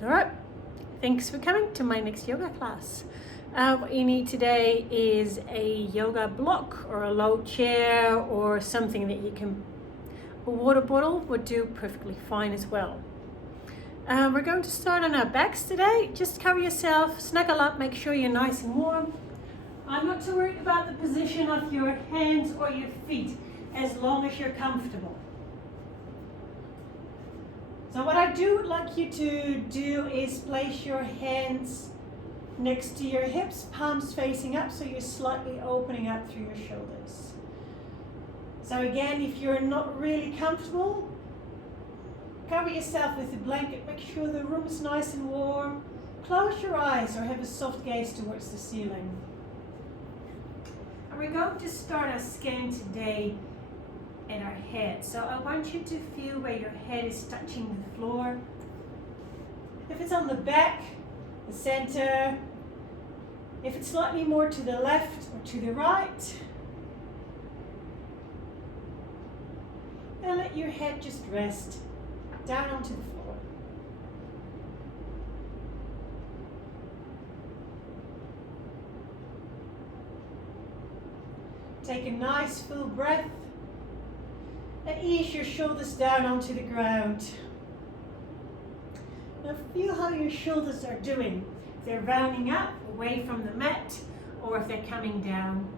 All right, thanks for coming to my next yoga class. What you need today is a yoga block or a low chair or something that you can, a water bottle would do perfectly fine as well. We're going to start on our backs today. Just cover yourself, snuggle up, make sure you're nice and warm. I'm not too worried about the position of your hands or your feet as long as you're comfortable. So what I do like you to do is place your hands next to your hips, palms facing up, so you're slightly opening up through your shoulders. So again, if you're not really comfortable, cover yourself with a blanket, make sure the room is nice and warm. Close your eyes or have a soft gaze towards the ceiling. And we're going to start our scan today at our head. So I want you to feel where your head is touching the floor. If it's on the back, the center, if it's slightly more to the left or to the right, and let your head just rest down onto the floor. Take a nice full breath. And ease your shoulders down onto the ground. Now feel how your shoulders are doing. If they're rounding up away from the mat or if they're coming down.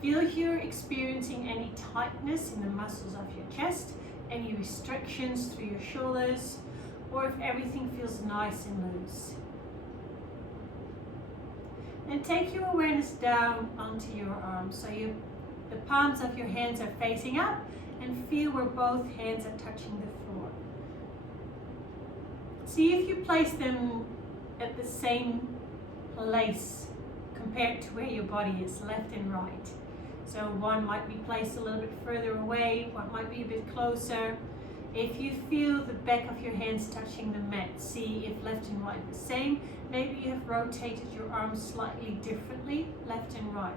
Feel if you're experiencing any tightness in the muscles of your chest, any restrictions through your shoulders, or if everything feels nice and loose. And take your awareness down onto your arms. So the palms of your hands are facing up and feel where both hands are touching the floor. See if you place them at the same place compared to where your body is, left and right. So one might be placed a little bit further away, one might be a bit closer. If you feel the back of your hands touching the mat, see if left and right are the same. Maybe you have rotated your arms slightly differently, left and right.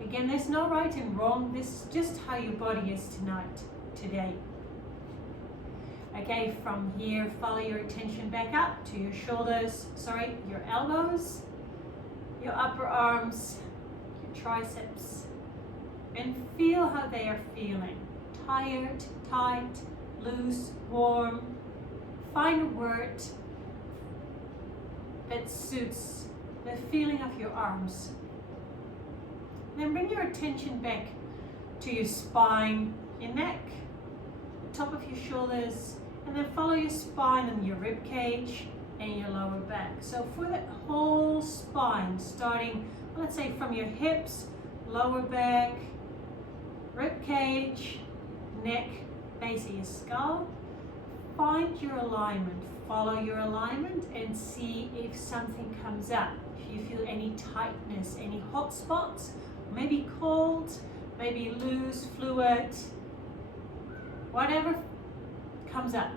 Again, there's no right and wrong. This is just how your body is today. Okay, from here, follow your attention back up to your shoulders, your elbows, your upper arms, your triceps, and feel how they are feeling. Tired, tight, loose, warm. Find a word that suits the feeling of your arms. Then bring your attention back to your spine, your neck, the top of your shoulders, and then follow your spine and your rib cage and your lower back. So for that whole spine, starting, let's say from your hips, lower back, rib cage, neck, base of your skull, find your alignment, follow your alignment and see if something comes up. If you feel any tightness, any hot spots, maybe cold, maybe loose, fluid, whatever comes up.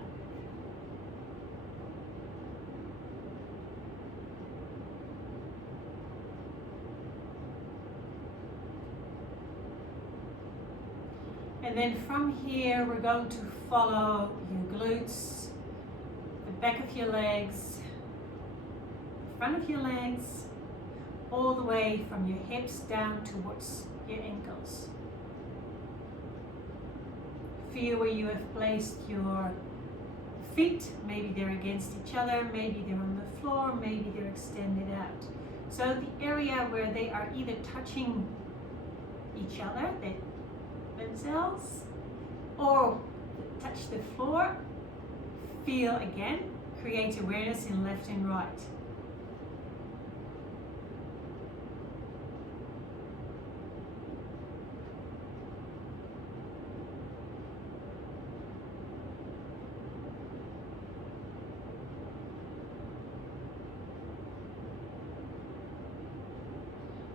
And then from here, we're going to follow your glutes, the back of your legs, the front of your legs, all the way from your hips down towards your ankles. Feel where you have placed your feet. Maybe they're against each other, maybe they're on the floor, maybe they're extended out. So the area where they are either touching each other, themselves, or touch the floor, feel again, create awareness in left and right.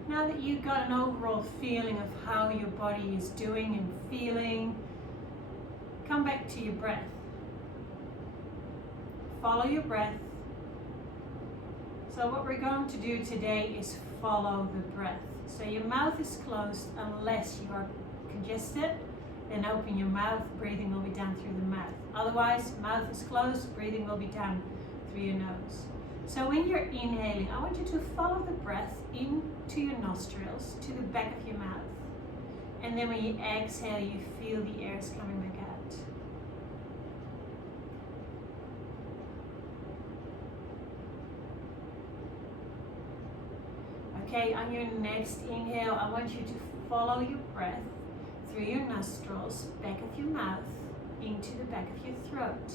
Now that you've got an overall feeling of how your body is doing and feeling, come back to your breath. Follow your breath. So what we're going to do today is follow the breath. So your mouth is closed unless you are congested then open your mouth, breathing will be down through the mouth. Otherwise, mouth is closed, breathing will be down through your nose. So when you're inhaling, I want you to follow the breath into your nostrils, to the back of your mouth. And then when you exhale, you feel the air is coming back out. Okay, on your next inhale, I want you to follow your breath through your nostrils, back of your mouth, into the back of your throat.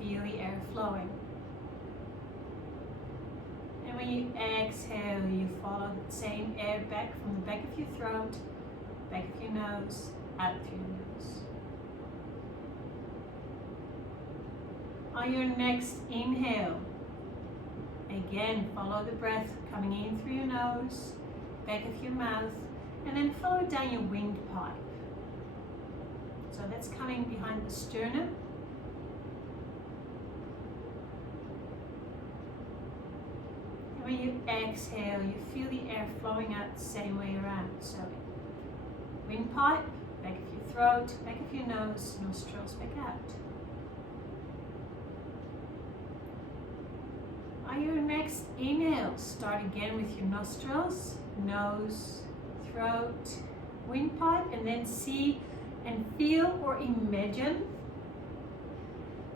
Feel the air flowing. And when you exhale, you follow the same air back from the back of your throat, back of your nose, out through your nose. On your next inhale, again, follow the breath coming in through your nose, back of your mouth, and then follow down your windpipe. So that's coming behind the sternum. And when you exhale, you feel the air flowing out the same way around. So windpipe, back of your throat, back of your nose, nostrils back out. On your next inhale, start again with your nostrils, nose, throat, windpipe, and then see and feel or imagine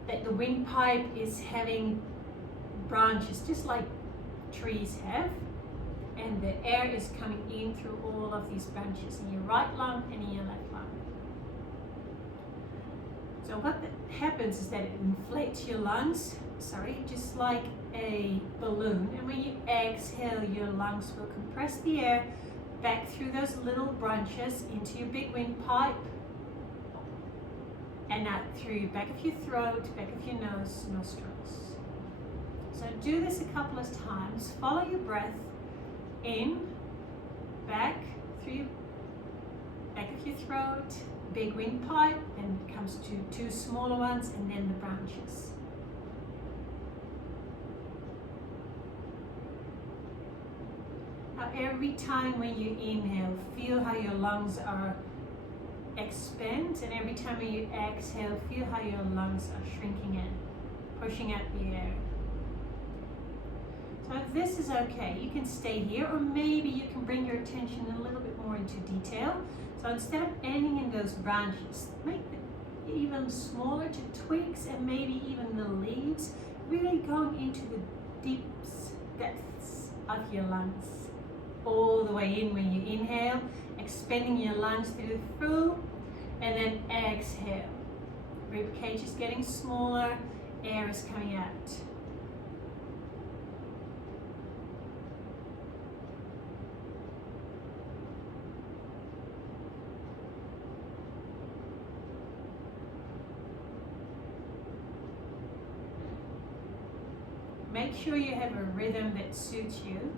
that the windpipe is having branches, just like trees have, and the air is coming in through all of these branches in your right lung and in your left lung. So what happens is that it inflates your lungs, just like a balloon, and when you exhale, your lungs will compress the air back through those little branches into your big windpipe and out through your back of your throat, back of your nose, nostrils. So do this a couple of times. Follow your breath in, back through your back of your throat, big windpipe, then it comes to two smaller ones, and then the branches. Now every time when you inhale, feel how your lungs are expand, and every time when you exhale, feel how your lungs are shrinking in, pushing out the air. So if this is okay, you can stay here, or maybe you can bring your attention a little bit more into detail. So instead of ending in those branches, make them even smaller to twigs and maybe even the leaves, really going into the deep depths of your lungs. All the way in when you inhale, expanding your lungs through the full, and then exhale. Rib cage is getting smaller, air is coming out. Make sure you have a rhythm that suits you.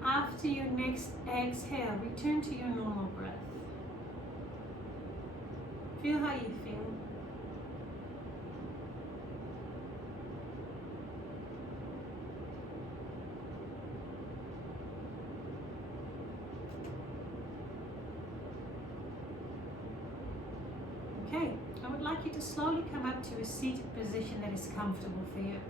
After your next exhale, return to your normal breath. Feel how you feel. Okay, I would like you to slowly come up to a seated position that is comfortable for you.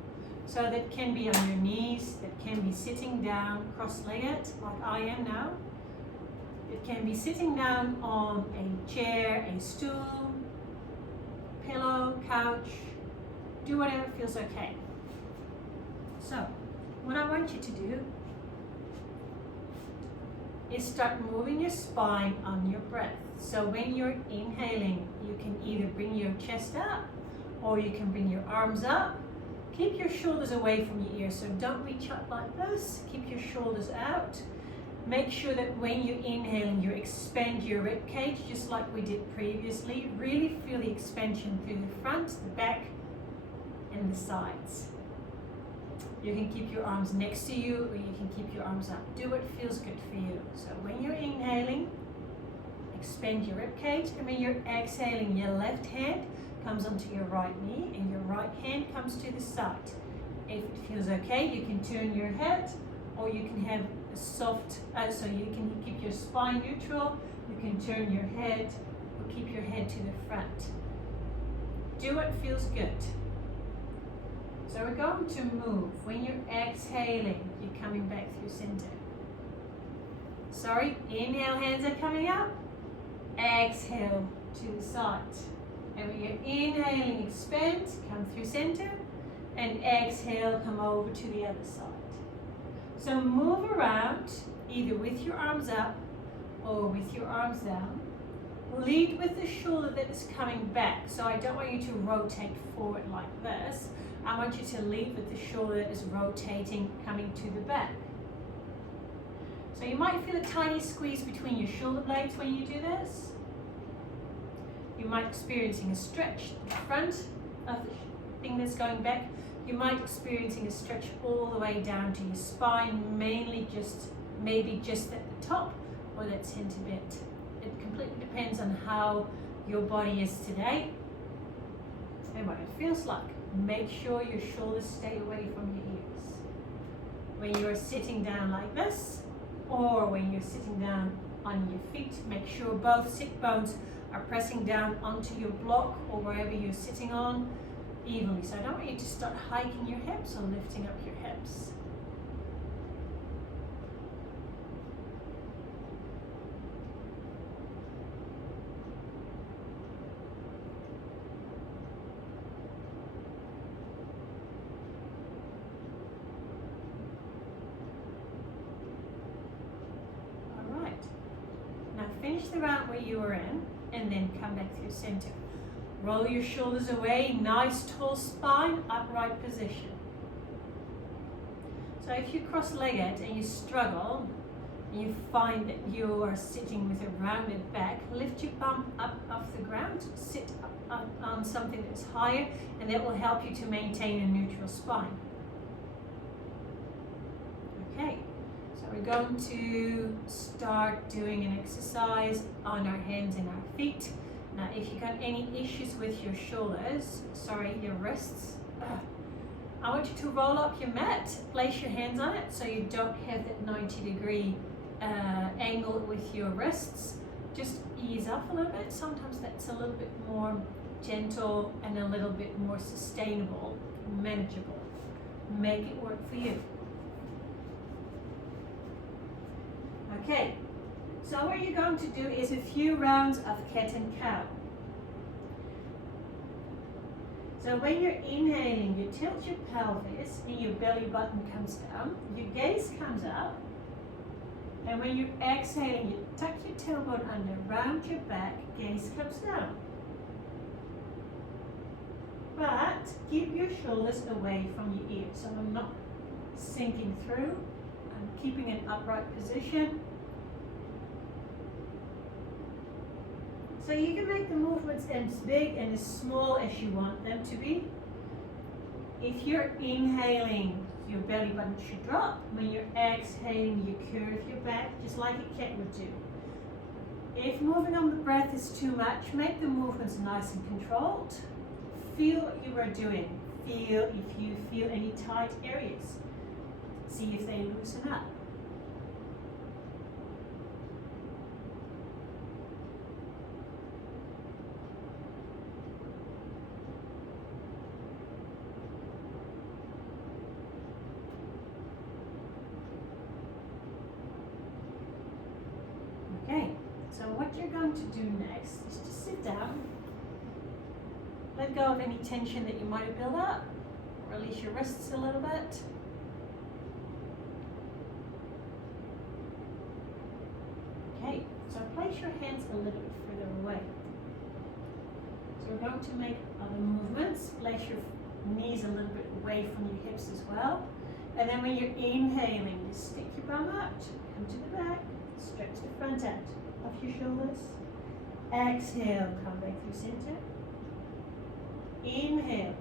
So that can be on your knees, that can be sitting down cross-legged like I am now. It can be sitting down on a chair, a stool, pillow, couch. Do whatever feels okay. So what I want you to do is start moving your spine on your breath. So when you're inhaling, you can either bring your chest up or you can bring your arms up. Keep your shoulders away from your ears, so don't reach up like this. Keep your shoulders out. Make sure that when you're inhaling, you expand your rib cage just like we did previously. Really feel the expansion through the front, the back, and the sides. You can keep your arms next to you or you can keep your arms up. Do what feels good for you. So when you're inhaling, expand your rib cage, and when you're exhaling, your left hand comes onto your right knee and your right hand comes to the side. If it feels okay, you can turn your head, or you can have a soft, so you can keep your spine neutral, you can turn your head or keep your head to the front. Do what feels good. So we're going to move. When you're exhaling, you're coming back through center. Sorry, inhale, hands are coming up. Exhale to the side. And when you're inhaling, expand, come through center. And exhale, come over to the other side. So move around, either with your arms up or with your arms down. Lead with the shoulder that is coming back. So I don't want you to rotate forward like this. I want you to lead with the shoulder that is rotating, coming to the back. So you might feel a tiny squeeze between your shoulder blades when you do this. You might be experiencing a stretch in the front of the thing that's going back. You might be experiencing a stretch all the way down to your spine, maybe just at the top or that center bit. It completely depends on how your body is today and what it feels like. Make sure your shoulders stay away from your ears. When you're sitting down like this, or when you're sitting down on your feet, make sure both sit bones are pressing down onto your block or wherever you're sitting on evenly. So I don't want you to start hiking your hips or lifting up your hips. Finish the round where you were in and then come back through center. Roll your shoulders away, nice tall spine, upright position. So if you cross-legged and you struggle, and you find that you are sitting with a rounded back, lift your bum up off the ground, sit up on something that's higher, and that will help you to maintain a neutral spine. Okay. We're going to start doing an exercise on our hands and our feet. Now, if you've got any issues with your shoulders, your wrists, I want you to roll up your mat, place your hands on it so you don't have that 90-degree angle with your wrists. Just ease off a little bit. Sometimes that's a little bit more gentle and a little bit more sustainable, manageable. Make it work for you. Okay, so what you're going to do is a few rounds of cat and cow. So when you're inhaling, you tilt your pelvis and your belly button comes down, your gaze comes up, and when you're exhaling, you tuck your tailbone under, round your back, gaze comes down. But keep your shoulders away from your ears, so I'm not sinking through. I'm keeping an upright position. So you can make the movements as big and as small as you want them to be. If you're inhaling, your belly button should drop. When you're exhaling, you curve your back just like a cat would do. If moving on the breath is too much, make the movements nice and controlled. Feel what you are doing. Feel if you feel any tight areas. See if they loosen up. Okay, so what you're going to do next is to sit down, let go of any tension that you might have built up, release your wrists a little bit. Okay, so place your hands a little bit further away. So we're going to make other movements. Place your knees a little bit away from your hips as well. And then when you're inhaling, you stick your bum out, come to the back, stretch the front end of your shoulders. Exhale, come back through center. Inhale.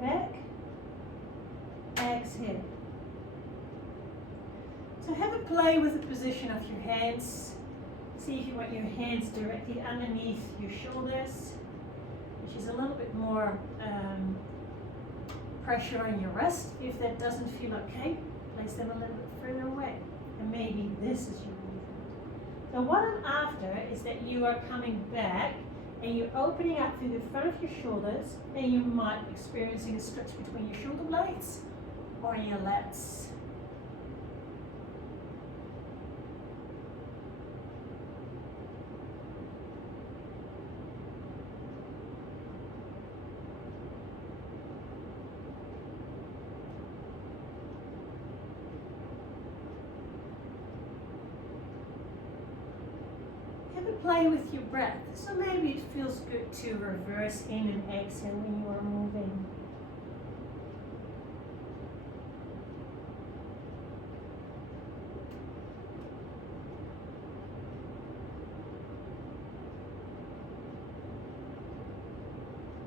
Back. Exhale. So have a play with the position of your hands. See if you want your hands directly underneath your shoulders, which is a little bit more pressure on your wrist. If that doesn't feel okay, place them a little bit further away. And maybe this is your movement. So what I'm after is that you are coming back and you're opening up through the front of your shoulders, and you might be experiencing a stretch between your shoulder blades or your lats. Play with your breath. So maybe it feels good to reverse in and exhale when you are moving.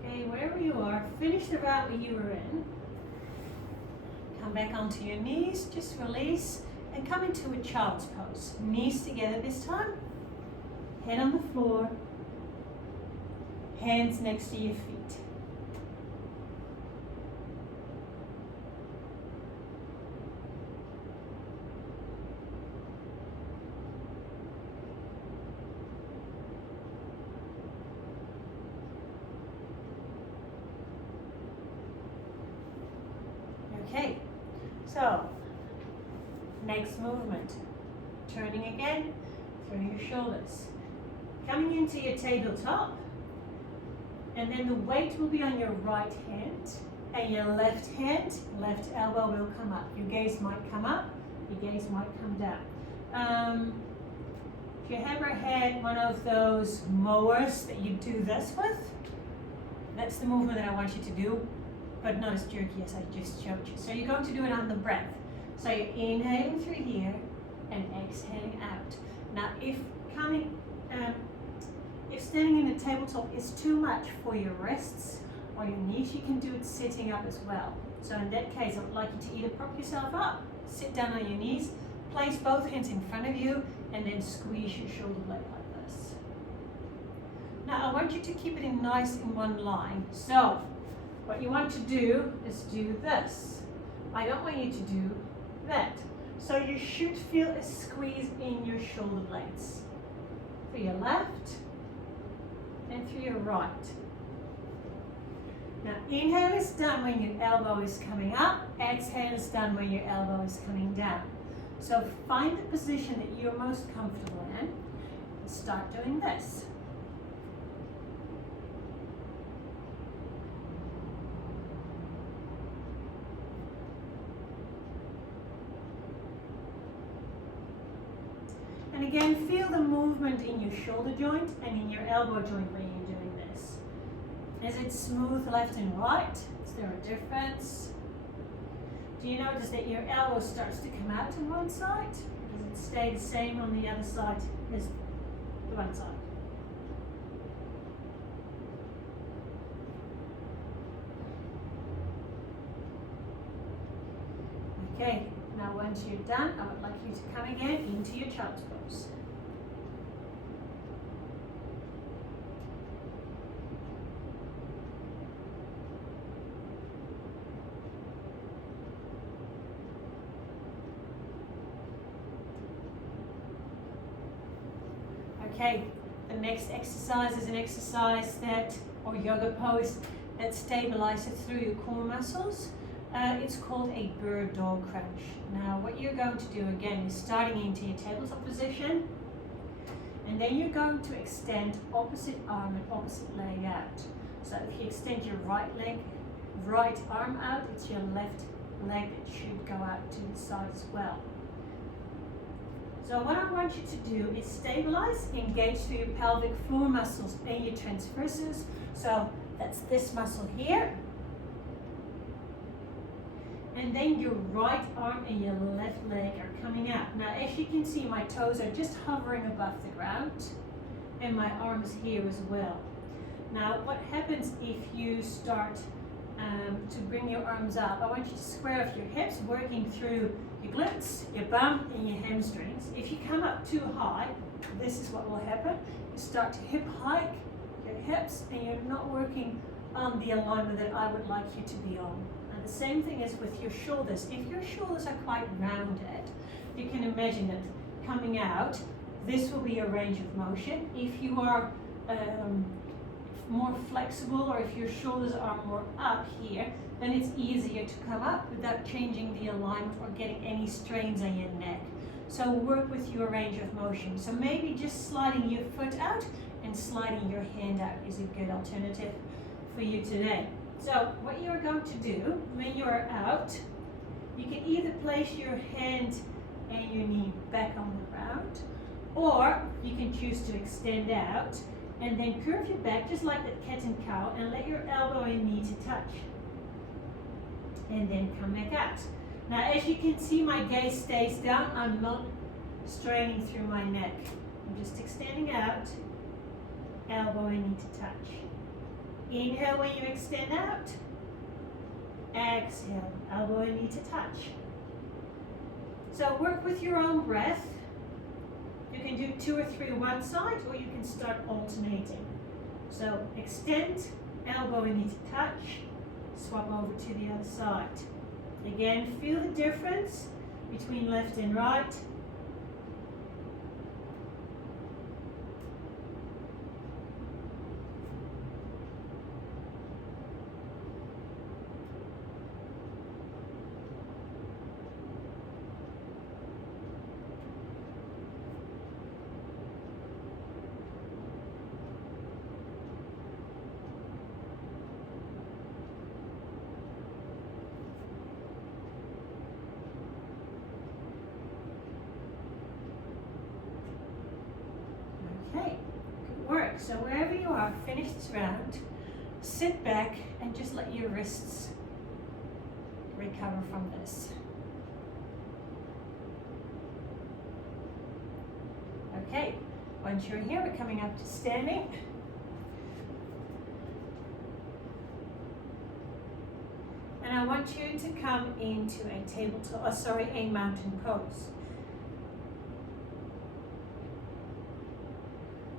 Okay, wherever you are, finish the route where you were in. Come back onto your knees, just release, and come into a child's pose. Knees together this time. Head on the floor, hands next to your feet. Okay, so next movement, turning again through your shoulders. Coming into your tabletop, and then the weight will be on your right hand, and your left hand, left elbow will come up. Your gaze might come up, your gaze might come down. If you ever had one of those mowers that you do this with, that's the movement that I want you to do, but not as jerky as I just showed you. So you're going to do it on the breath. So you're inhaling through here and exhaling out. Now if standing in a tabletop is too much for your wrists or your knees, you can do it sitting up as well. So in that case, I would like you to either prop yourself up, sit down on your knees, place both hands in front of you, and then squeeze your shoulder blade like this. Now I want you to keep it in nice in one line. So what you want to do is do this. I don't want you to do that. So you should feel a squeeze in your shoulder blades. For your left, and through your right. Now inhale is done when your elbow is coming up, exhale is done when your elbow is coming down. So find the position that you're most comfortable in and start doing this. And again, feel the movement in your shoulder joint and in your elbow joint when you're doing this. Is it smooth left and right? Is there a difference? Do you notice that your elbow starts to come out on one side? Or does it stay the same on the other side as the one side? Okay, now once you're done, I would like you to come again into your child's pose. Okay, the next exercise is an exercise that, or yoga pose, that stabilizes through your core muscles. It's called a bird dog crunch. Now what you're going to do again is starting into your tabletop position, and then you're going to extend opposite arm and opposite leg out. So if you extend your right arm out, it's your left leg that should go out to the side as well. So what I want you to do is stabilize, engage through your pelvic floor muscles and your transverses. So that's this muscle here. And then your right arm and your left leg are coming out. Now, as you can see, my toes are just hovering above the ground, and my arms here as well. Now, what happens if you start to bring your arms up? I want you to square off your hips, working through your glutes, your bum, and your hamstrings. If you come up too high, this is what will happen. You start to hip hike your hips, and you're not working on the alignment that I would like you to be on. And the same thing is with your shoulders. If your shoulders are quite rounded, you can imagine it coming out. This will be your range of motion. If you are more flexible, or if your shoulders are more up here, then it's easier to come up without changing the alignment or getting any strains on your neck. So work with your range of motion. So maybe just sliding your foot out and sliding your hand out is a good alternative for you today. So what you're going to do when you're out, you can either place your hand and your knee back on the ground, or you can choose to extend out and then curve your back just like that cat and cow, and let your elbow and knee to touch. And then come back out. Now, as you can see, my gaze stays down. I'm not straining through my neck. I'm just extending out, elbow and knee to touch. Inhale when you extend out. Exhale, elbow and knee to touch. So work with your own breath. You can do 2 or 3 on one side, or you can start alternating. So extend, elbow and knee to touch, swap over to the other side. Again, feel the difference between left and right. Okay, good work. So wherever you are, finish this round, sit back and just let your wrists recover from this. Okay, once you're here, we're coming up to standing. And I want you to come into a mountain pose.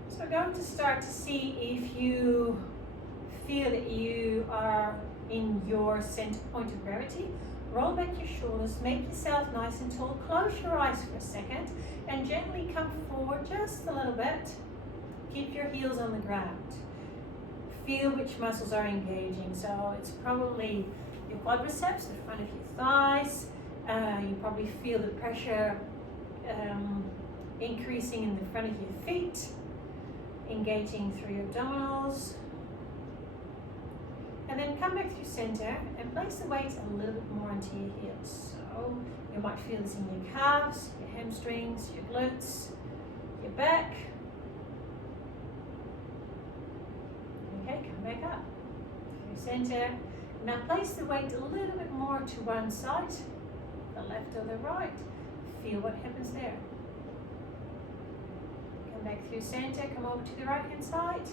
So we're going to start to see if you feel that you are in your center point of gravity. Roll back your shoulders, make yourself nice and tall, close your eyes for a second, and gently come forward just a little bit. Keep your heels on the ground. Feel which muscles are engaging. So it's probably your quadriceps, the front of your thighs. You probably feel the pressure increasing in the front of your feet, engaging through your abdominals. And then come back through center and place the weight a little bit more onto your heels. So you might feel this in your calves, your hamstrings, your glutes, your back. Okay, come back up through center. Now place the weight a little bit more to one side, the left or the right. Feel what happens there. Come back through center, come over to the right hand side.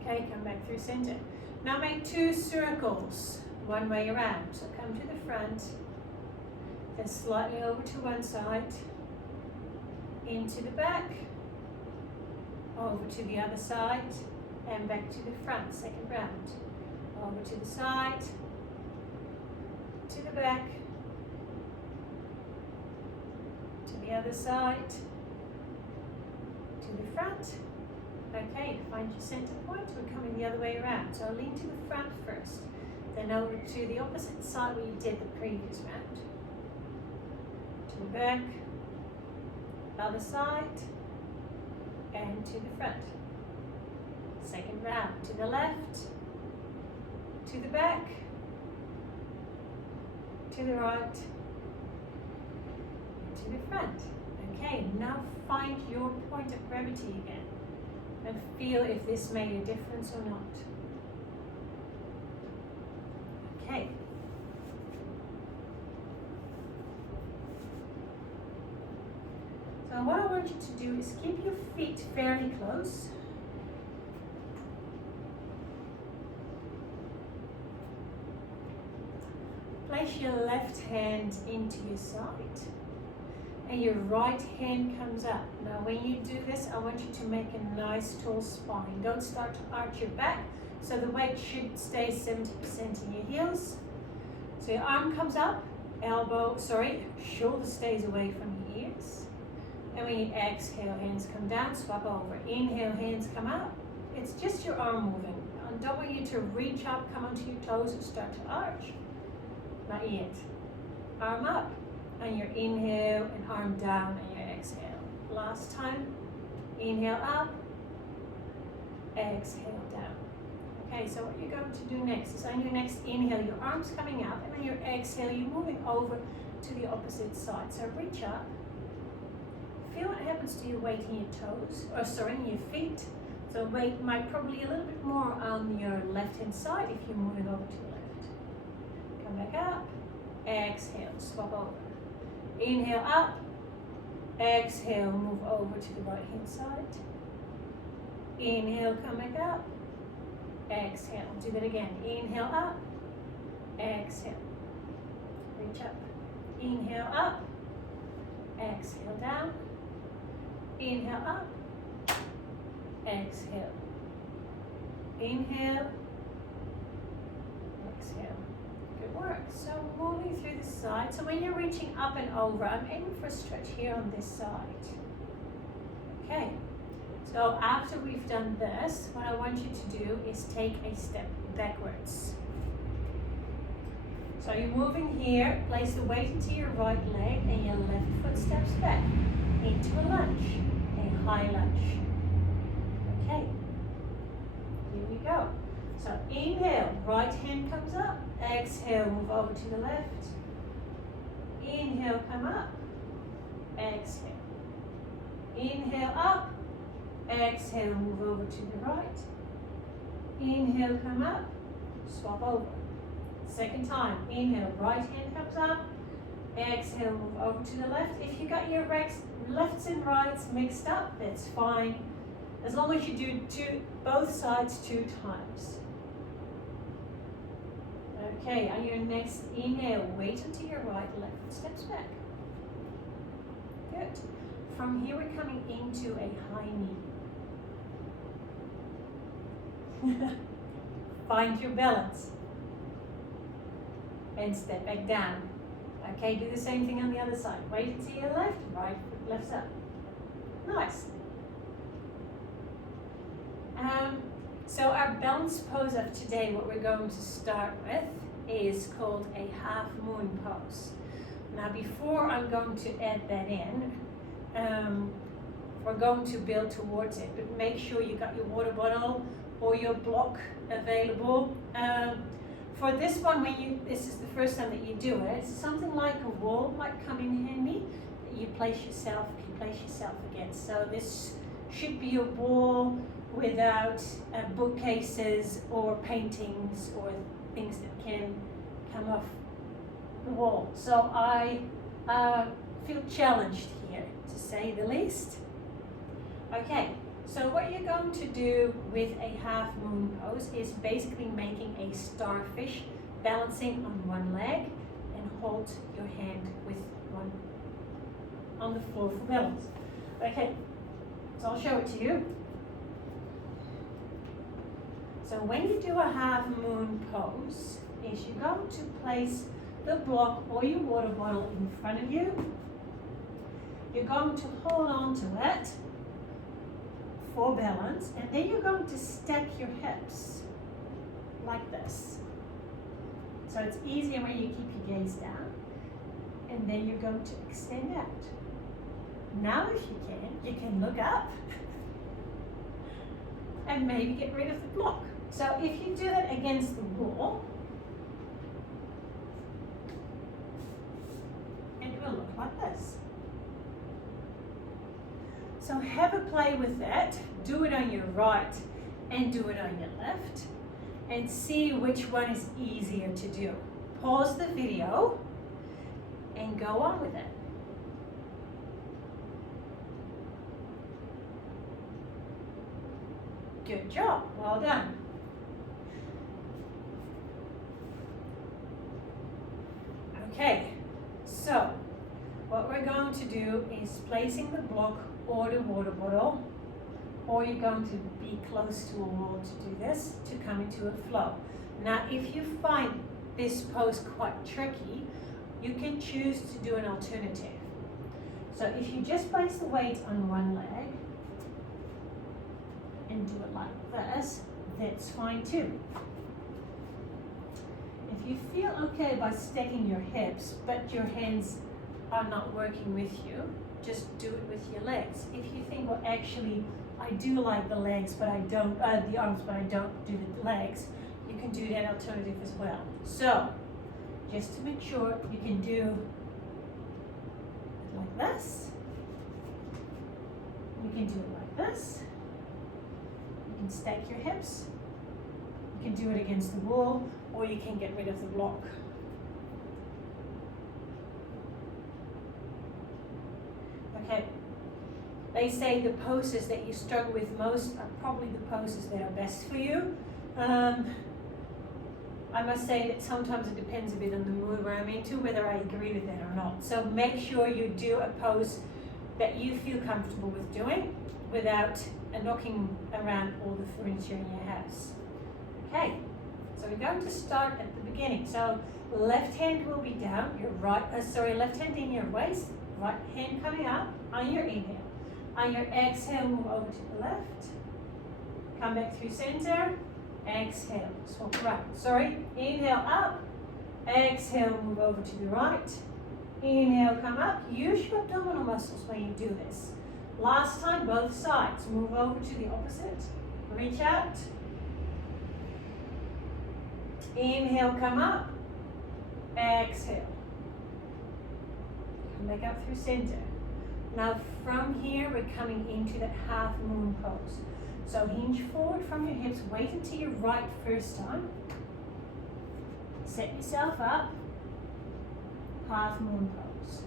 Okay, come back through center. Now make 2 circles, one way around. So come to the front, then slightly over to one side, into the back, over to the other side, and back to the front, second round. Over to the side, to the back, to the other side, to the front. Okay, find your center point. We're coming the other way around. So lean to the front first, then over to the opposite side where you did the previous round. To the back, other side, and to the front. Second round, to the left, to the back, to the right, to the front. Okay, now find your point of gravity again and feel if this made a difference or not. So what I want you to do is keep your feet fairly close. Place your left hand into your side and your right hand comes up. Now when you do this, I want you to make a nice tall spine. Don't start to arch your back, so the weight should stay 70% in your heels. So your arm comes up, shoulder stays away from your ears. And when you exhale, hands come down, swap over. Inhale, hands come up. It's just your arm moving. I don't want you to reach up, come onto your toes and start to arch. Not yet. Arm up on your inhale and arm down on your exhale. Last time, inhale up, exhale down. Okay, so what you're going to do next is on your next inhale, your arm's coming up, and on your exhale, you're moving over to the opposite side. So reach up. Feel what happens to your weight in your toes, in your feet. So weight might probably a little bit more on your left-hand side if you're moving over to the left. Come back up, exhale, swap over. Inhale up, exhale, move over to the right-hand side. Inhale, come back up, exhale. Do that again. Inhale up, exhale. Reach up. Inhale up, exhale down. Inhale up, exhale. Inhale, exhale. Good work. So moving through the side. So when you're reaching up and over, I'm aiming for a stretch here on this side. Okay. So after we've done this, what I want you to do is take a step backwards. So you're moving here, place the weight into your right leg and your left foot steps back into a lunge, a high lunge. Okay, here we go. So inhale, right hand comes up, exhale, move over to the left. Inhale, come up, exhale. Inhale up, exhale, move over to the right. Inhale, come up, swap over. Second time, inhale, right hand comes up, exhale, move over to the left. If you got your lefts and rights mixed up, that's fine, as long as you do both sides 2 times. Okay, on your next inhale, weight until your right, left foot steps back. Good. From here, we're coming into a high knee. Find your balance. And step back down. Okay, do the same thing on the other side. Weight until your left, right foot lifts up. Nice. So our balance pose of today, what we're going to start with, is called a half moon pose. Now before I'm going to add that in, we're going to build towards it, but make sure you got your water bottle or your block available. For this one, this is the first time that you do it, something like a wall might come in handy that you place yourself against. So this should be a wall without bookcases or paintings or things that can come off the wall. So I feel challenged here, to say the least. Okay. So what you're going to do with a half moon pose is basically making a starfish, balancing on one leg, and hold your hand with one on the floor for balance. Okay, so I'll show it to you. So when you do a half moon pose, is you're going to place the block or your water bottle in front of you. You're going to hold on to it for balance, and then you're going to stack your hips like this. So it's easier when you keep your gaze down, and then you're going to extend out. Now if you can look up and maybe get rid of the block. So if you do that against the wall, it will look like this. So have a play with that, do it on your right and do it on your left, and see which one is easier to do. Pause the video and go on with it. Good job, well done. Okay, so what we're going to do is placing the block or the water bottle, or you're going to be close to a wall to do this, to come into a flow. Now, if you find this pose quite tricky, you can choose to do an alternative. So if you just place the weight on one leg and do it like this, that's fine too. If you feel okay by stacking your hips, but your hands are not working with you, just do it with your legs. If you think, well, actually, I do like the legs, but I don't, the arms, but I don't do the legs, you can do that alternative as well. So, just to make sure, you can do it like this. You can do it like this. You can stack your hips. You can do it against the wall, or you can get rid of the block. Okay. They say the poses that you struggle with most are probably the poses that are best for you. I must say that sometimes it depends a bit on the mood where I'm into, whether I agree with that or not. So make sure you do a pose that you feel comfortable with doing without knocking around all the furniture in your house. Okay, so we're going to start at the beginning. So left hand will be down, your left hand in your waist, right hand coming up on your inhale. On your exhale, move over to the left. Come back through center. Exhale, swap right. Inhale up. Exhale, move over to the right. Inhale, come up. Use your abdominal muscles when you do this. Last time, both sides. Move over to the opposite. Reach out. Inhale, come up. Exhale. Come back up through center. Now from here, we're coming into that half moon pose. So hinge forward from your hips, wait until you're right first time. Set yourself up, half moon pose.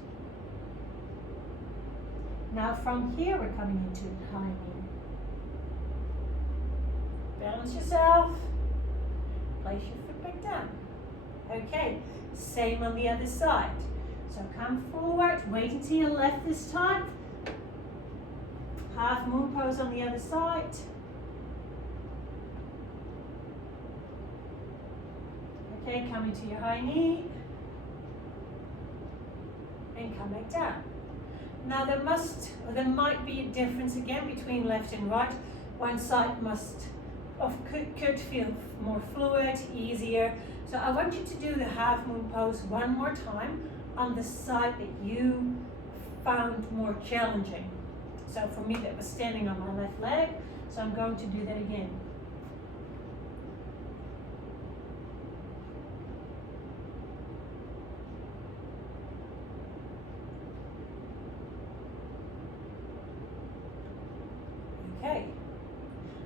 Now from here, we're coming into high knee. Balance yourself, place your foot back down. Okay, same on the other side. So come forward, wait until you're left this time. Half moon pose on the other side. Okay, come into your high knee. And come back down. Now there might be a difference again between left and right. One side could feel more fluid, easier. So I want you to do the half moon pose one more time on the side that you found more challenging. So for me, that was standing on my left leg, so I'm going to do that again. Okay,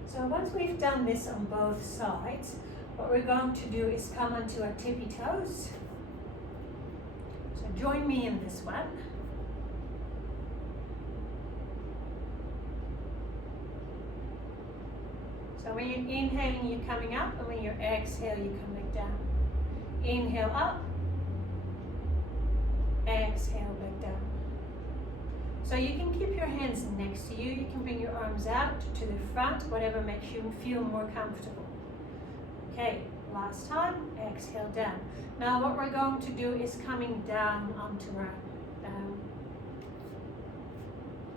so once we've done this on both sides, what we're going to do is come onto our tippy toes. So join me in this one. So when you're inhaling, you're coming up, and when you're exhaling, you come back down. Inhale up, exhale back down. So you can keep your hands next to you, you can bring your arms out to the front, whatever makes you feel more comfortable. Okay, last time, exhale down. Now what we're going to do is coming down onto our,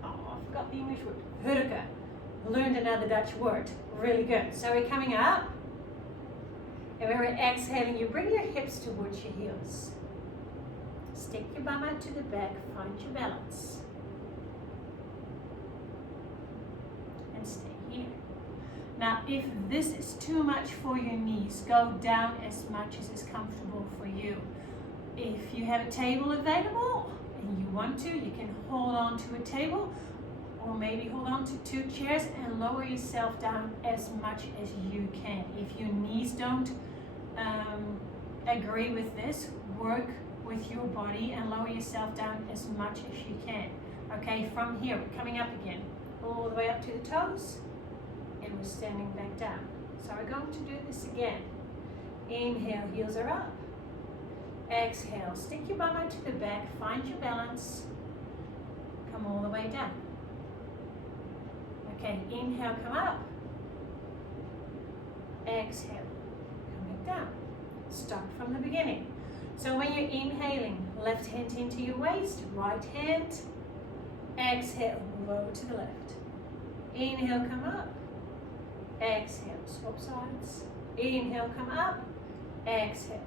I forgot the English word, hurricane. Learned another Dutch word. Really good. So we're coming up, and when we're exhaling, you bring your hips towards your heels. Stick your bum out to the back, find your balance. And stay here. Now, if this is too much for your knees, go down as much as is comfortable for you. If you have a table available and you want to, you can hold on to a table, or maybe hold on to 2 chairs and lower yourself down as much as you can. If your knees don't agree with this, work with your body and lower yourself down as much as you can. Okay, from here, we're coming up again. All the way up to the toes and we're standing back down. So we're going to do this again. Inhale, heels are up. Exhale, stick your bum out to the back, find your balance. Come all the way down. Okay, inhale, come up. Exhale, come back down. Start from the beginning. So when you're inhaling, left hand into your waist, right hand. Exhale, move over to the left. Inhale, come up. Exhale, swap sides. Inhale, come up. Exhale.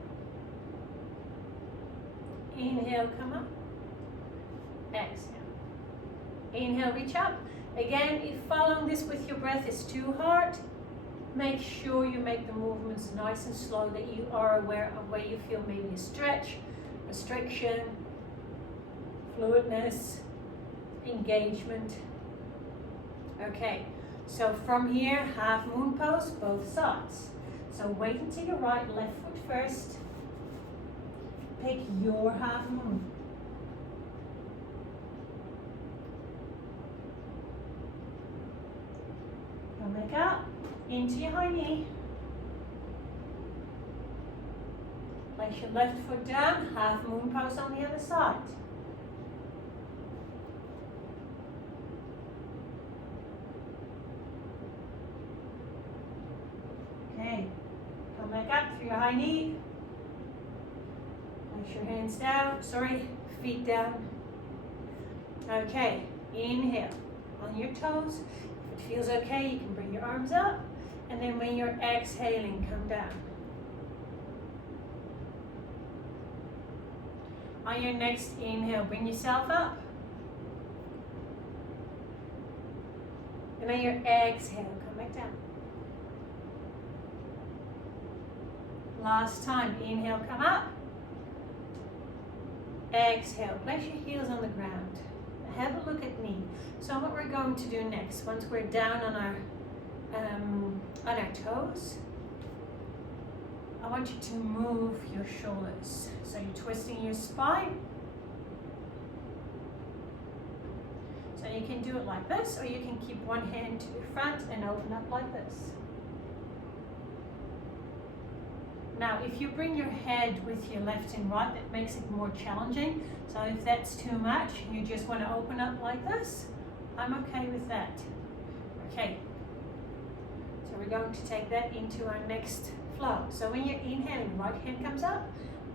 Inhale, come up. Exhale. Inhale, reach up. Again, if following this with your breath is too hard, make sure you make the movements nice and slow, that you are aware of where you feel maybe a stretch, restriction, fluidness, engagement. Okay, so from here, half moon pose, both sides. So weight into your right, left foot first. Pick your half moon. Come back up, into your high knee. Place your left foot down, half moon pose on the other side. Okay, come back up through your high knee. Place your hands down, feet down. Okay, inhale on your toes. If it feels okay, you can bring your arms up. And then when you're exhaling, come down. On your next inhale, bring yourself up. And on your exhale, come back down. Last time, inhale, come up. Exhale, place your heels on the ground. Have a look at me. So what we're going to do next, once we're down on our toes, I want you to move your shoulders. So you're twisting your spine. So you can do it like this, or you can keep one hand to the front and open up like this. Now, if you bring your head with your left and right, that makes it more challenging. So if that's too much, you just want to open up like this, I'm okay with that. Okay. So we're going to take that into our next flow. So when you're inhaling, right hand comes up,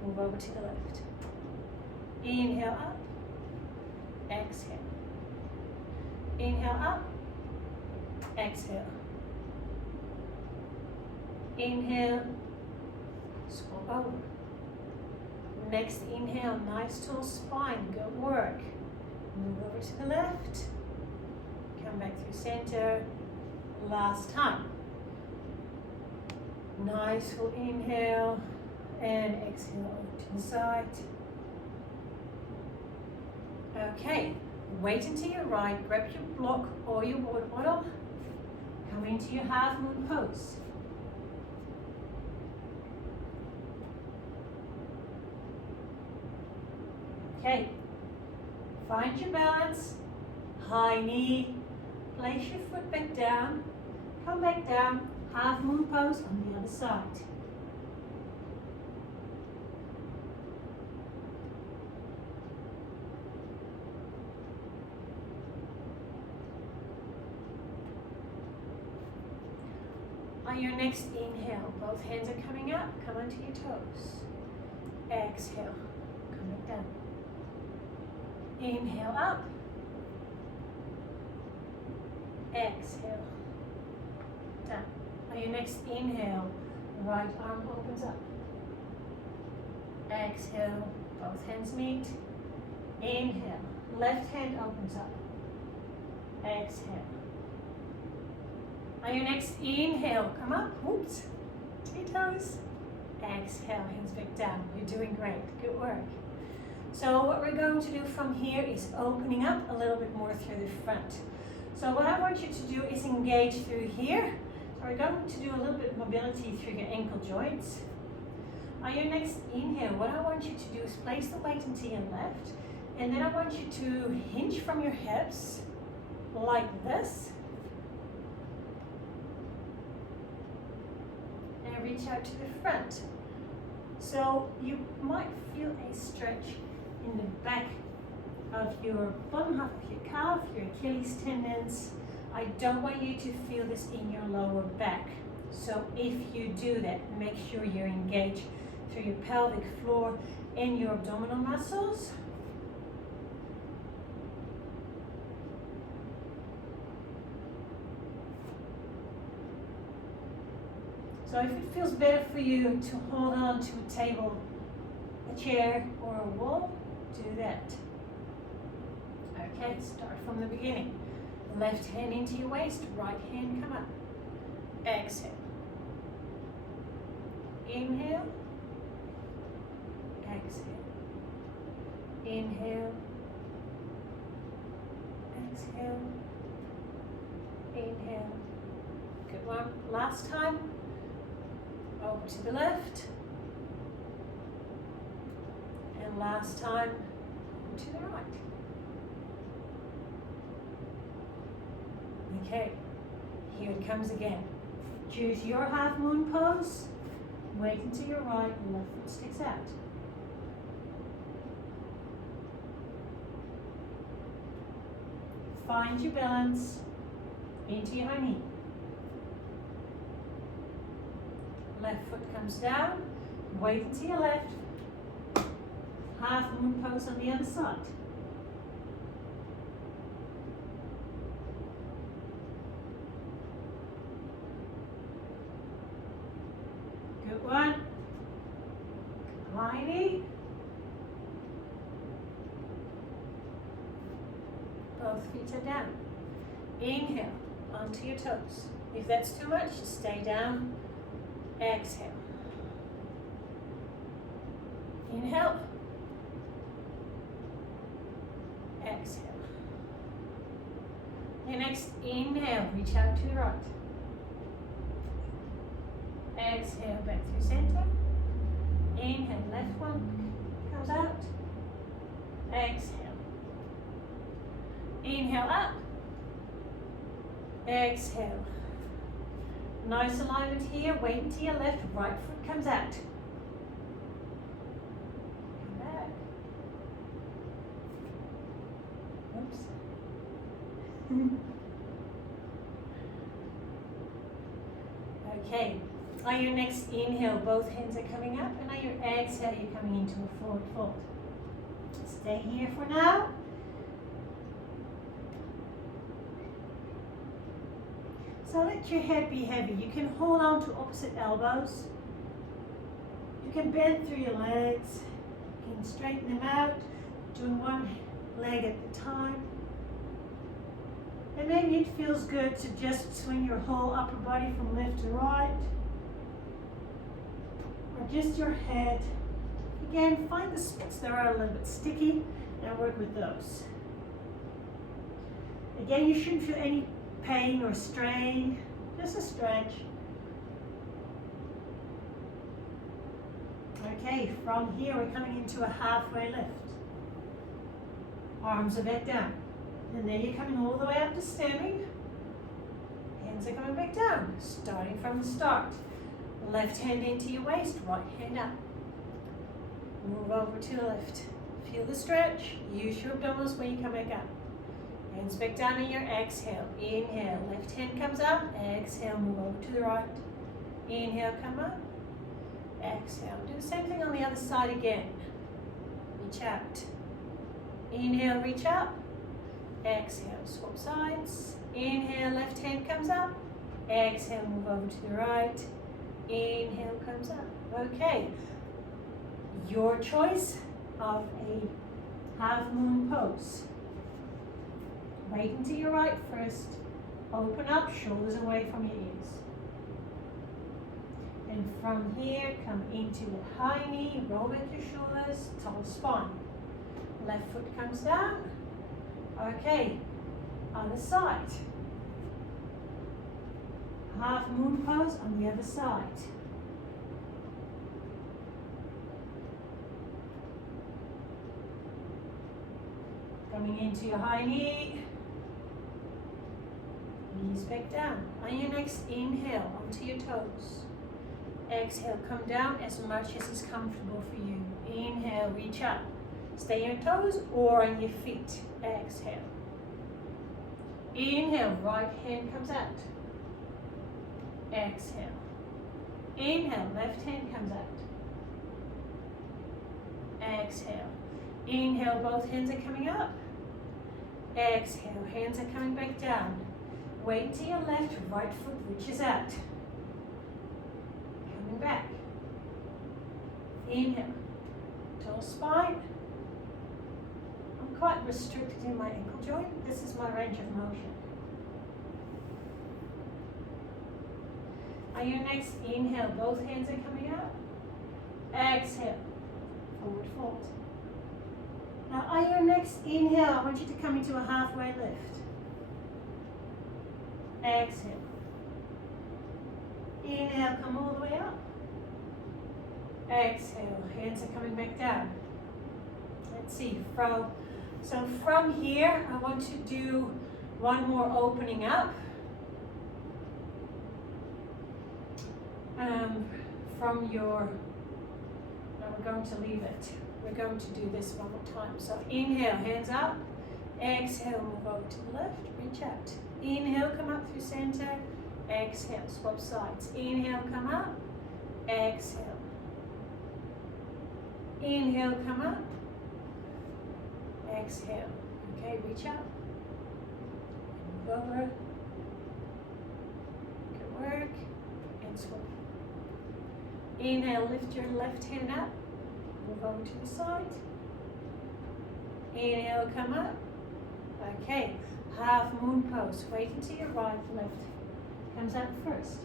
move over to the left. Inhale up, exhale. Inhale up, exhale. Inhale, swap over. Next inhale, nice tall spine, good work. Move over to the left, come back through center. Last time. Nice full inhale and exhale over to the side. Okay, weight into your right, grab your block or your water bottle, come into your half moon pose. Okay, find your balance, high knee, place your foot back down, come back down, half moon pose on the other side. On your next inhale, both hands are coming up, come onto your toes. Exhale, come back down. Inhale up. Exhale, down. On your next inhale, right arm opens up. Exhale, both hands meet. Inhale, left hand opens up. Exhale. On your next inhale, come up. Oops, two toes. Exhale, hands back down. You're doing great. Good work. So what we're going to do from here is opening up a little bit more through the front. So what I want you to do is engage through here. So we're going to do a little bit of mobility through your ankle joints. On your next inhale, what I want you to do is place the weight into your left, and then I want you to hinge from your hips like this. Now reach out to the front. So you might feel a stretch in the back of your bottom half of your calf, your Achilles tendons. I don't want you to feel this in your lower back. So if you do that, make sure you're engaged through your pelvic floor and your abdominal muscles. So if it feels better for you to hold on to a table, a chair, or a wall, do that. Okay, start from the beginning. Left hand into your waist, right hand come up. Exhale. Inhale. Exhale. Inhale. Exhale. Inhale. Good one. Last time. Over to the left. And last time, to the right. Okay, here it comes again. Choose your half moon pose. Wait until your right and left foot sticks out. Find your balance into your high knee. Left foot comes down. Wait until your left. Half moon pose on the other side. Good one. High knee. Both feet are down. Inhale onto your toes. If that's too much, stay down. Exhale. Inhale. Exhale. Your next inhale, reach out to the right. Exhale, back through center. Inhale, left one comes out. Exhale. Inhale up. Exhale. Nice alignment here. Wait until your left, right foot comes out. Come back. Oops. Okay. On your next inhale, both hands are coming up, and on your exhale, you're coming into a forward fold. Stay here for now. So let your head be heavy. You can hold on to opposite elbows. You can bend through your legs. You can straighten them out, doing one leg at a time. And maybe it feels good to just swing your whole upper body from left to right. Or just your head. Again, find the spots that are a little bit sticky and work with those. Again, you shouldn't feel any pain or strain, just a stretch. Okay, from here we're coming into a halfway lift. Arms are back down. And then you're coming all the way up to standing. Hands are coming back down, starting from the start. Left hand into your waist, right hand up. Move over to the left. Feel the stretch. Use your abdominals when you come back up. Hands back down in your exhale. Inhale, left hand comes up. Exhale, move over to the right. Inhale, come up. Exhale. Do the same thing on the other side again. Reach out. Inhale, reach up. Exhale, swap sides. Inhale, left hand comes up. Exhale, move over to the right. Inhale comes up. Okay. Your choice of a half moon pose. Wait until your right first. Open up, shoulders away from your ears. And from here, come into the high knee, roll back your shoulders, tall spine. Left foot comes down. Okay, other side. Half moon pose on the other side. Coming into your high knee. Knees back down. On your next inhale, onto your toes. Exhale, come down as much as is comfortable for you. Inhale, reach up. Stay on your toes or on your feet. Exhale. Inhale, right hand comes out. Exhale. Inhale, left hand comes out. Exhale. Inhale, both hands are coming up. Exhale, hands are coming back down. Weight to your left, right foot reaches out. Coming back. Inhale, tall spine. I'm quite restricted in my ankle joint. This is my range of motion. On your next inhale, both hands are coming up. Exhale, forward fold. Now on your next inhale, I want you to come into a halfway lift. Exhale. Inhale, come all the way up. Exhale, hands are coming back down. Let's see, so from here, I want to do one more opening up. From your, no, we're going to leave it. We're going to do this one more time. So inhale, hands up. Exhale, move over to the left, reach out. Inhale, come up through center. Exhale, swap sides. Inhale, come up. Exhale. Inhale, come up. Exhale. Okay, reach up. Move over. Good work. And swap. Inhale, lift your left hand up. Move over to the side. Inhale, come up. Okay, half moon pose. Wait until your right left comes out first.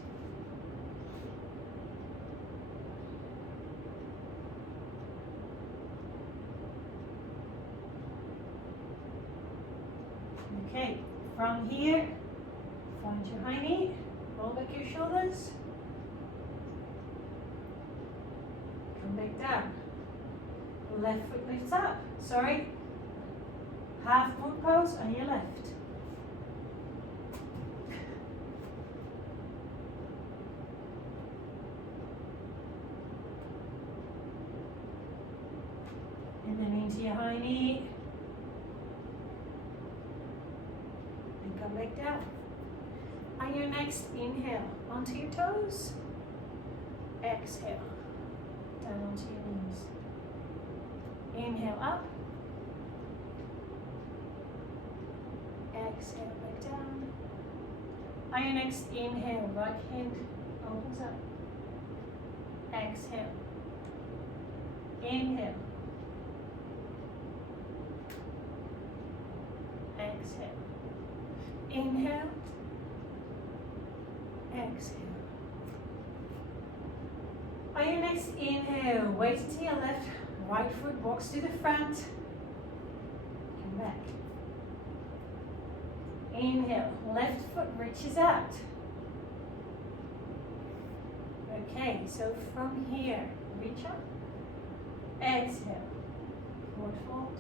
Okay, from here, find your high knee, roll back your shoulders. Come back down. Left foot lifts up. Sorry. Half moon pose on your left. And then into your high knee. And come back down. On your next inhale, onto your toes. Exhale. Down onto your knees. Inhale up. Exhale back down. On your next inhale, right hand opens up. Exhale. Inhale. Exhale. Inhale. Exhale. On your next inhale, weight to your left. Right foot walks to the front. Come back. Inhale, left foot reaches out. Okay, so from here, reach up. Exhale, forward fold.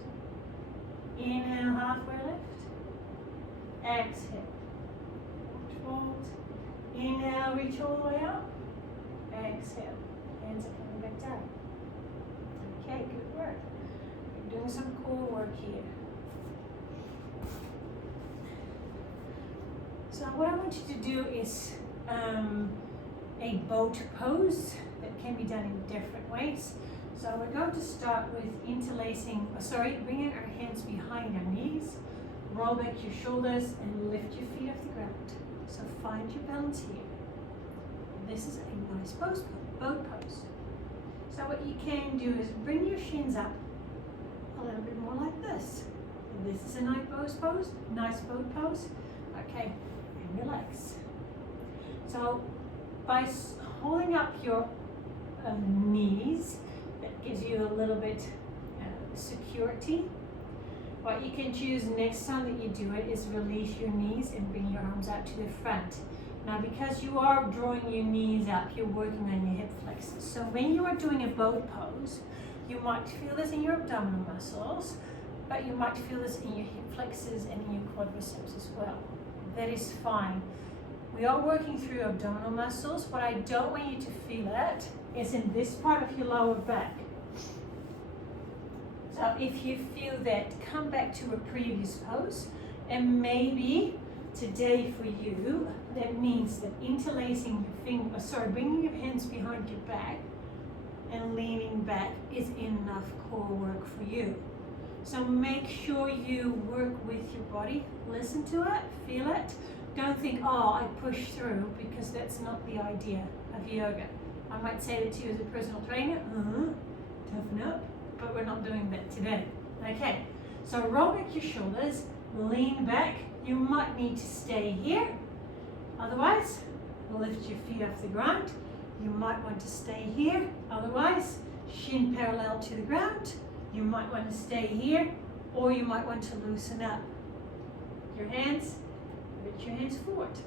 Inhale, halfway lift. Exhale, forward fold. Inhale, reach all the way up. Exhale, hands are coming back down. Okay, good work. You're doing some core work here. So what I want you to do is a boat pose that can be done in different ways. So we're going to start with bringing our hands behind our knees, roll back your shoulders and lift your feet off the ground. So find your balance here. This is a nice boat pose. So what you can do is bring your shins up a little bit more like this. And this is a nice boat pose. Okay, and relax. So by holding up your knees, that gives you a little bit security. What you can choose next time that you do it is release your knees and bring your arms out to the front. Now because you are drawing your knees up, you're working on your hip flexors. So when you are doing a boat pose, you might feel this in your abdominal muscles, but you might feel this in your hip flexors and in your quadriceps as well. That is fine. We are working through abdominal muscles. What I don't want you to feel it is in this part of your lower back. So if you feel that, come back to a previous pose, and maybe today for you, that means that interlacing bringing your hands behind your back and leaning back is enough core work for you. So make sure you work with your body, listen to it, feel it. Don't think, oh, I push through, because that's not the idea of yoga. I might say that to you as a personal trainer, toughen up, but we're not doing that today. Okay, so roll back your shoulders, lean back. You might need to stay here. Otherwise, lift your feet off the ground. You might want to stay here. Otherwise, shin parallel to the ground. You might want to stay here, or you might want to loosen up. Your hands, reach your hands forward.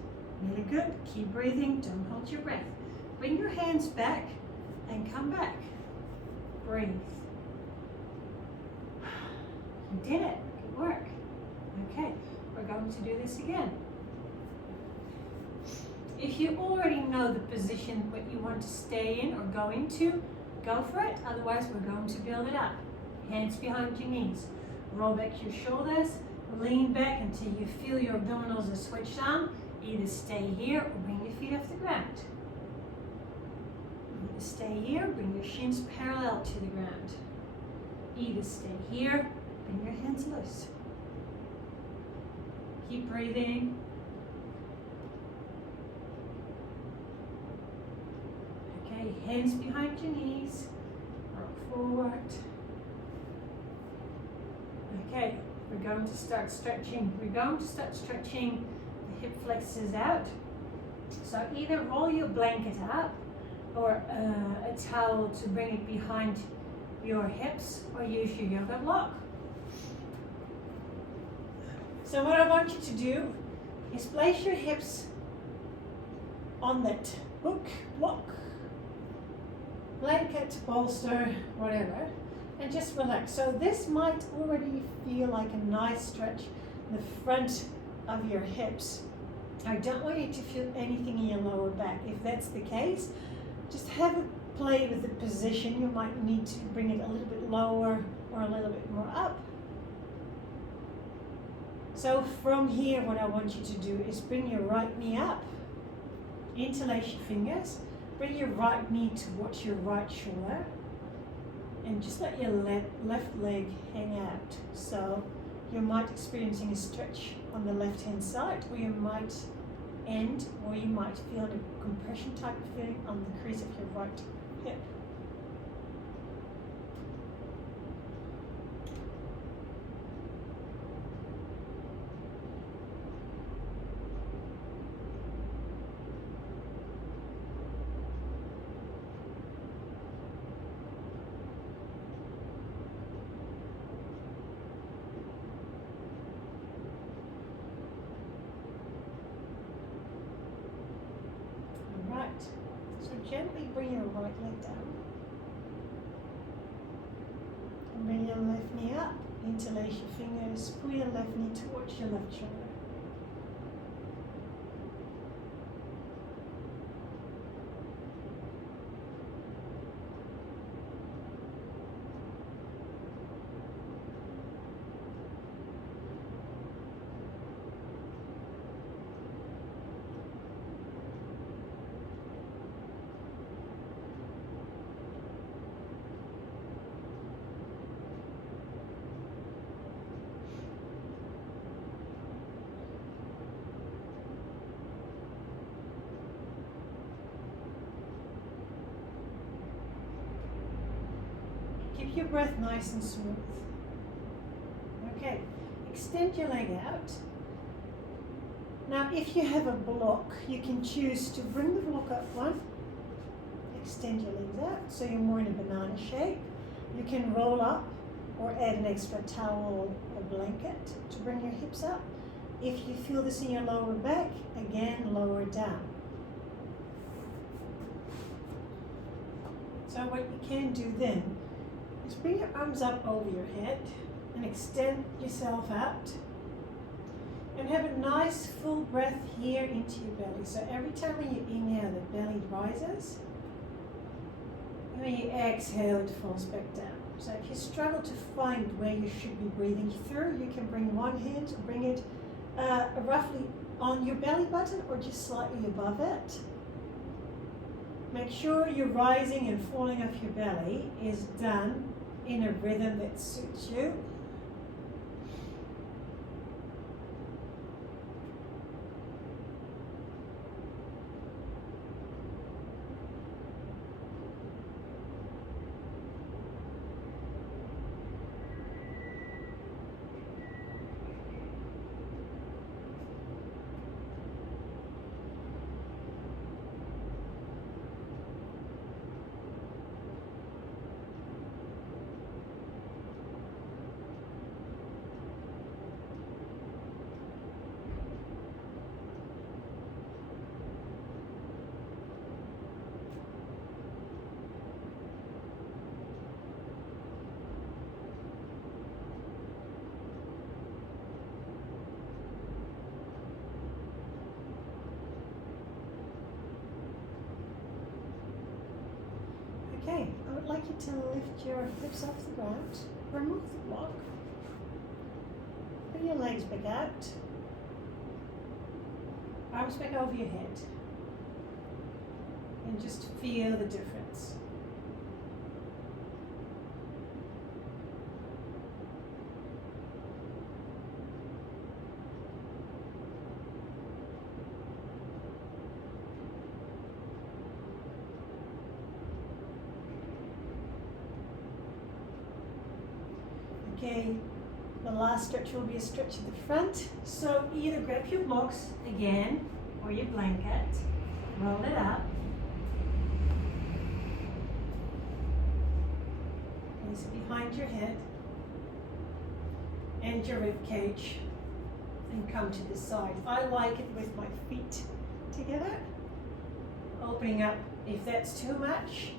Really good. Keep breathing. Don't hold your breath. Bring your hands back and come back. Breathe. You did it. Good work. Okay, we're going to do this again. If you already know the position that you want to stay in or go into, go for it. Otherwise, we're going to build it up. Hands behind your knees. Roll back your shoulders. Lean back until you feel your abdominals are switched on. Either stay here or bring your feet off the ground. Either stay here, bring your shins parallel to the ground. Either stay here, bring your hands loose. Keep breathing. Okay, hands behind your knees. Roll forward. Okay, we're going to start stretching. We're going to start stretching the hip flexors out. So either roll your blanket up or a towel to bring it behind your hips, or use your yoga block. So what I want you to do is place your hips on that hook, block, blanket, bolster, whatever, and just relax. So this might already feel like a nice stretch in the front of your hips. I don't want you to feel anything in your lower back. If that's the case, just have a play with the position. You might need to bring it a little bit lower or a little bit more up. So from here, what I want you to do is bring your right knee up, interlace your fingers, bring your right knee towards your right shoulder, and just let your left leg hang out. So you might experiencing a stretch on the left hand side, or you might end, or you might feel a compression type of feeling on the crease of your right hip. So gently bring your right leg down. And bring your left knee up. Interlace your fingers. Pull your left knee towards your left shoulder. Keep your breath nice and smooth. Okay, extend your leg out. Now if you have a block, you can choose to bring the block up one, extend your legs out so you're more in a banana shape. You can roll up or add an extra towel or blanket to bring your hips up. If you feel this in your lower back, again lower down. So what you can do then is bring your arms up over your head and extend yourself out. And have a nice full breath here into your belly. So every time when you inhale, the belly rises. And when you exhale, it falls back down. So if you struggle to find where you should be breathing through, you can bring one hand, bring it roughly on your belly button or just slightly above it. Make sure your rising and falling off your belly is done in a rhythm that suits you. Okay, I would like you to lift your hips off the ground, remove the block, bring your legs back out, arms back over your head, and just feel the difference. Okay, the last stretch will be a stretch at the front. So either grab your blocks again or your blanket, roll it up, place it behind your head and your rib cage and come to the side. I like it with my feet together, opening up. If that's too much,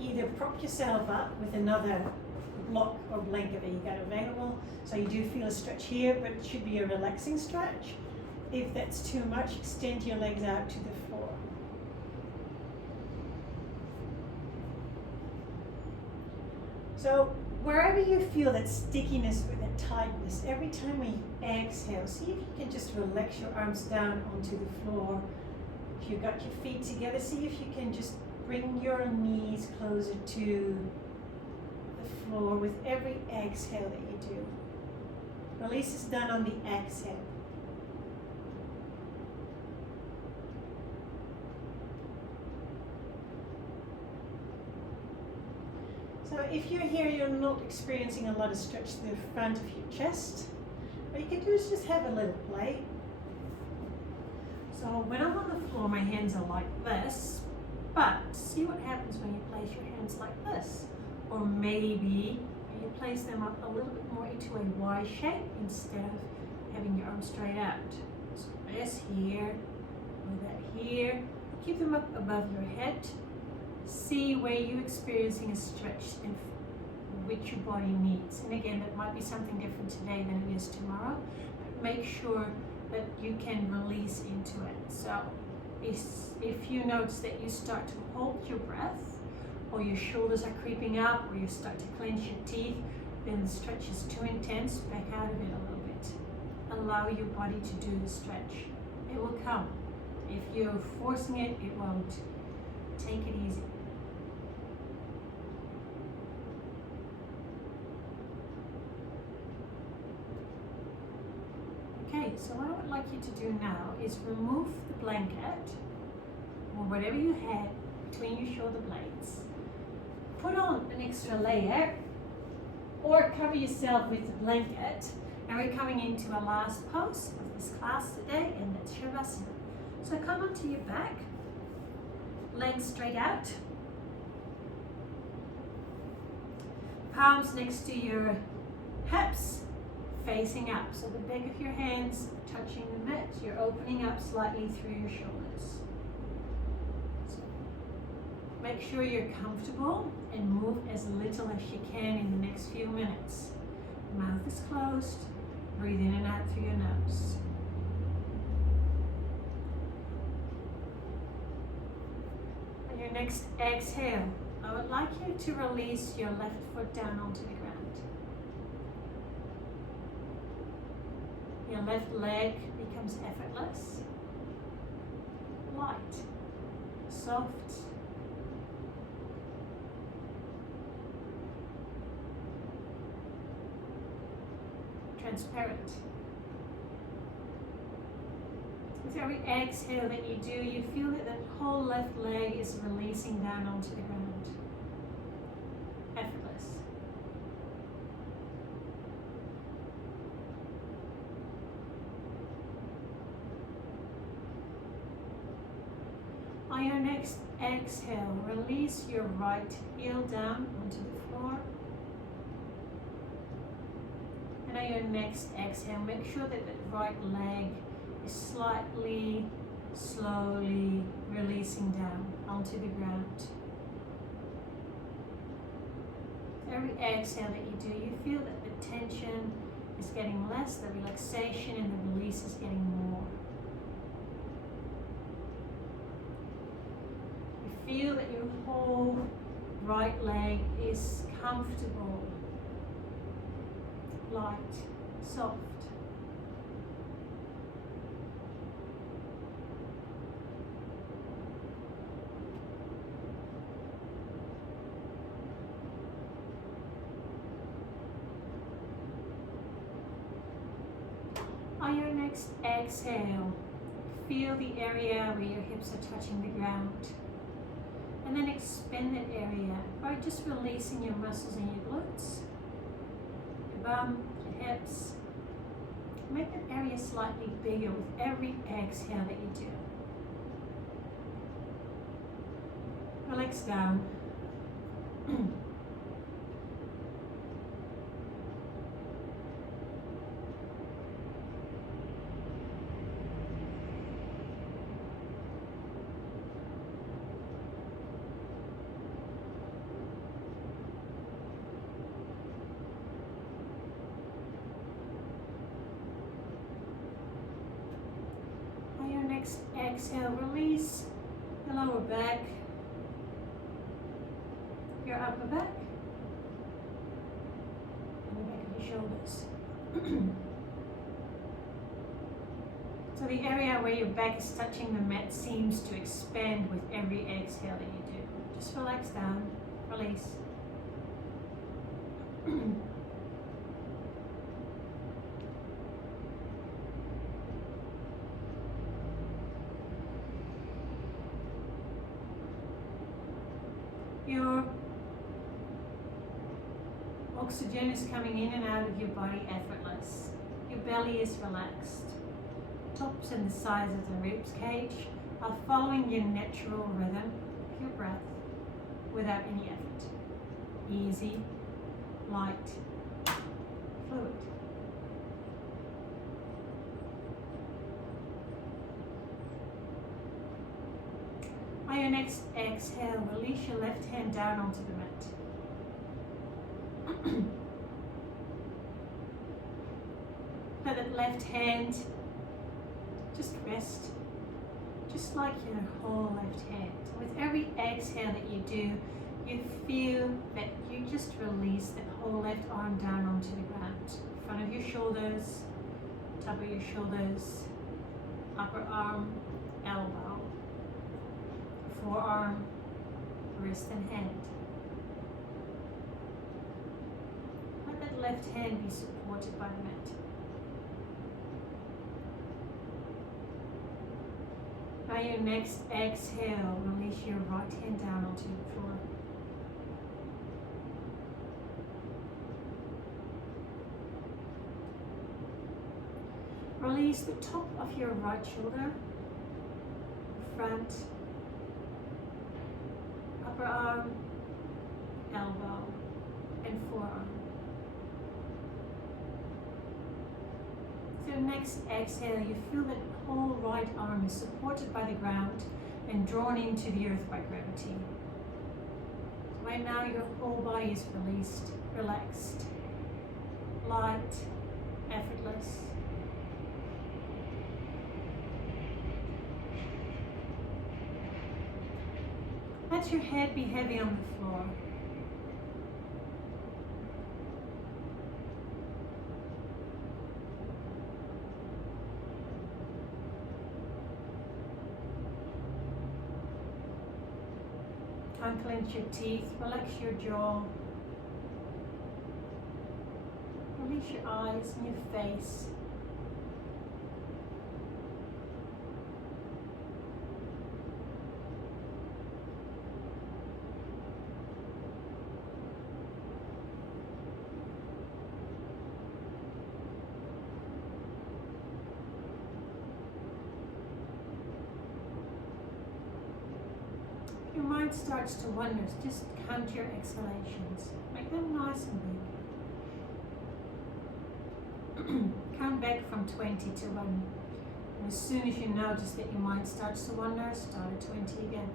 either prop yourself up with another block or blanket that you got available, so you do feel a stretch here, but it should be a relaxing stretch. If that's too much, extend your legs out to the floor. So wherever you feel that stickiness or that tightness, every time we exhale, see if you can just relax your arms down onto the floor. If you've got your feet together, see if you can just bring your knees closer to the floor with every exhale that you do. Release is done on the exhale. So if you're here, you're not experiencing a lot of stretch to the front of your chest, what you can do is just have a little play. So when I'm on the floor, my hands are like this, but see what happens when you place your hands like this. Or maybe you place them up a little bit more into a Y shape instead of having your arms straight out. So this here, or that here. Keep them up above your head. See where you're experiencing a stretch and which your body needs. And again, that might be something different today than it is tomorrow. But make sure that you can release into it. So if you notice that you start to hold your breath, or your shoulders are creeping up, or you start to clench your teeth, then the stretch is too intense, back out of it a little bit. Allow your body to do the stretch. It will come. If you're forcing it, it won't. Take it easy. Okay, so what I would like you to do now is remove the blanket, or whatever you had between your shoulder blades. Put on an extra layer or cover yourself with the blanket, and we're coming into our last pose of this class today, and that's Shavasana. So come onto your back, legs straight out, palms next to your hips, facing up. So the back of your hands touching the mat, you're opening up slightly through your shoulders. Make sure you're comfortable and move as little as you can in the next few minutes. Mouth is closed. Breathe in and out through your nose. next exhale, I would like you to release your left foot down onto the ground. Your left leg becomes effortless, light, soft, transparent. With every exhale that you do, you feel that that whole left leg is releasing down onto the ground. Effortless. On your next exhale, release your right heel down onto the floor. And on your next exhale, make sure that the right leg is slightly, slowly releasing down onto the ground. Every exhale that you do, you feel that the tension is getting less, the relaxation and the release is getting more. You feel that your whole right leg is comfortable, light, soft. On your next exhale, feel the area where your hips are touching the ground. And then expand that area by just releasing your muscles in your glutes, your bum, your hips. Make that area slightly bigger with every exhale that you do. Relax down. Next exhale, release the lower back, your upper back, and the back of your shoulders. So the area where your back is touching the mat seems to expand with every exhale that you do. Just relax down, release. Your oxygen is coming in and out of your body effortless. Your belly is relaxed. Tops and the sides of the ribs cage are following your natural rhythm of your breath without any effort. Easy, light, fluid. On your next exhale, release your left hand down onto the mat. Let that left hand just rest, just like your whole left hand. With every exhale that you do, you feel that you just release that whole left arm down onto the ground. Front of your shoulders, top of your shoulders, upper arm, elbow, forearm, wrist and hand. Let that left hand be supported by the mat. By your next exhale, release your right hand down onto the floor. Release the top of your right shoulder, front, upper arm, elbow, and forearm. So next exhale, you feel that the whole right arm is supported by the ground and drawn into the earth by gravity. Right now, your whole body is released, relaxed, light, effortless. Let your head be heavy on the floor. Unclench your teeth, relax your jaw. Release your eyes and your face. Your mind starts to wander, just count your exhalations. Make them nice and big. Count back from 20 to 1. And as soon as you notice that your mind starts to wander, start at 20 again.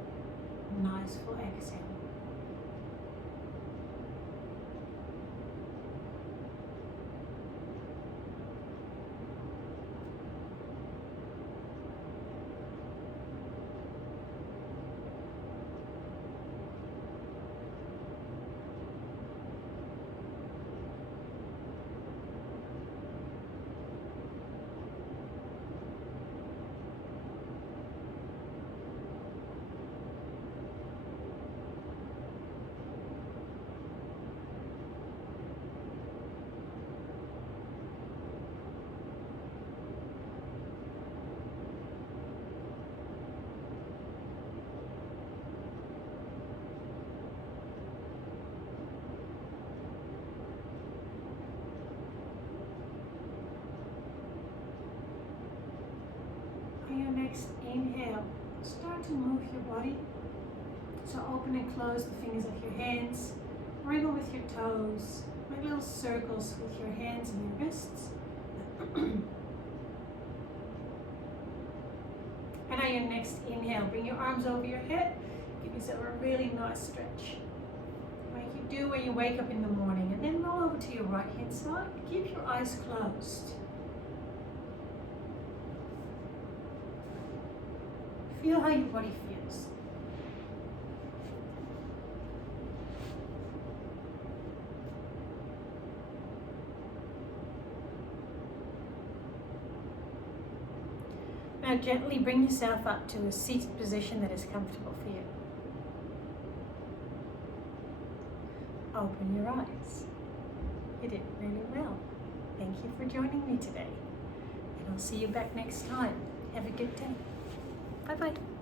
Nice full exhale. On your next inhale, start to move your body. So open and close the fingers of your hands. Wriggle with your toes. Make little circles with your hands and your wrists. And on your next inhale, bring your arms over your head. Give yourself a really nice stretch. Like you do when you wake up in the morning. And then roll over to your right hand side. Keep your eyes closed. Feel how your body feels. Now gently bring yourself up to a seated position that is comfortable for you. Open your eyes. You did really well. Thank you for joining me today. And I'll see you back next time. Have a good day. Bye-bye.